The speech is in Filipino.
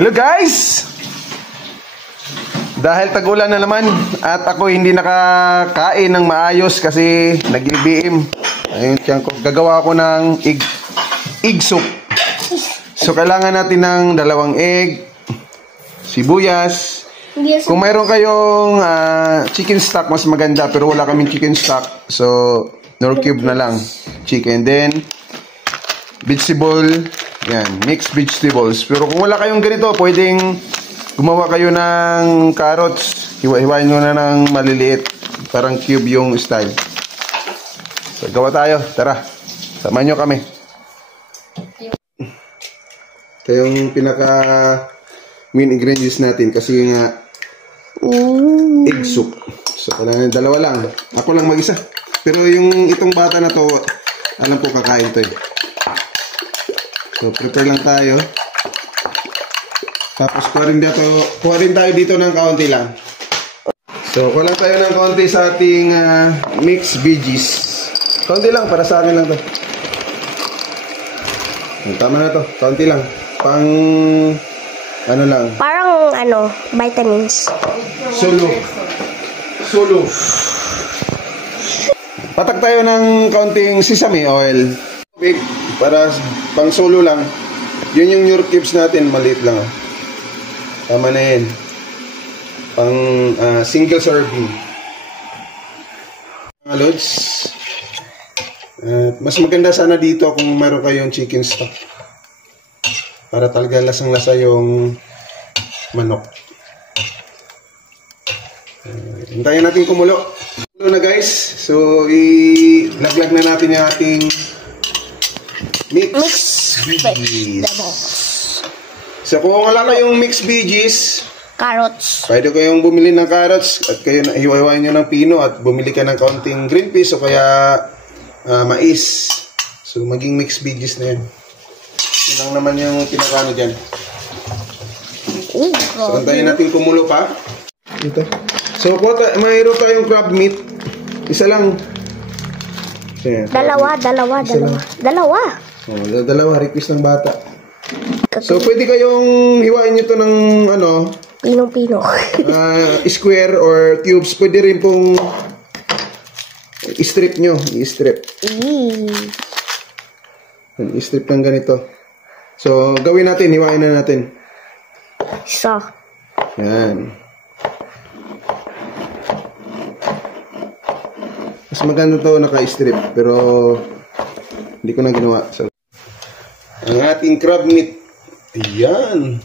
Hello guys! Dahil tag-ulan na naman at ako hindi nakakain ng maayos kasi nag-IBM. Ayun, gagawa ako ng egg soup. So kailangan natin ng 2 egg, sibuyas. Kung mayroon kayong chicken stock, mas maganda, pero wala kaming chicken stock. So nor cube na lang chicken. Then vegetable, yan, mixed vegetables. Pero kung wala kayong ganito, pwedeng gumawa kayo ng carrots. Hiwa-hiwain nyo na ng maliliit. Parang cube yung style. So, gawa tayo. Tara. Samahan nyo kami. Ito yung pinaka main ingredients natin. Kasi nga egg soup. So, kailangan 2 lang. Ako lang mag-isa. Pero yung itong bata na to, alam ko kakain to eh. So, prepare lang tayo. Tapos kuha rin tayo dito ng kaunti lang. So, kuha lang tayo ng kaunti sa ating mixed veggies. Kaunti lang, para sa akin lang to. Tama na to, kaunti lang. Pang, ano lang. Parang, vitamins. Solo. Patak tayo ng kaunting sesame oil. Para pang solo lang. Yun yung York cubes natin, maliit lang. Tama na yan. Pang single serving. Mga lods. Mas maganda sana dito kung mayroon kayong chicken stock. Para talaga lasang-lasa yung manok. Hintayin natin kumulo. Kumulo na guys. So, ilaglag na natin yung ating mixed veggies. So, kung wala kayong mixed veggies, Carrots. pwede kayong bumili ng carrots at kayo hiwa-hiwain nyo ng pino at bumili ka ng kaunting green peas o kaya mais. So, maging mixed veggies na yan. Yun lang naman yung pinakano dyan. So, antayin natin kumulo pa. Ito. So, mayroon tayong crab meat. Isa lang. Dalawa. Oh, 2, request ng bata. So, pwede kayong hiwain nyo ito ng, Pinong-pino. square or cubes. Pwede rin pong i-strip nyo. I-strip. I-strip ng ganito. So, gawin natin. Hiwain na natin. Isa. Yan. Mas maganda to naka-strip. Pero, hindi ko na ginawa. So, ang ating crab meat. Ayan.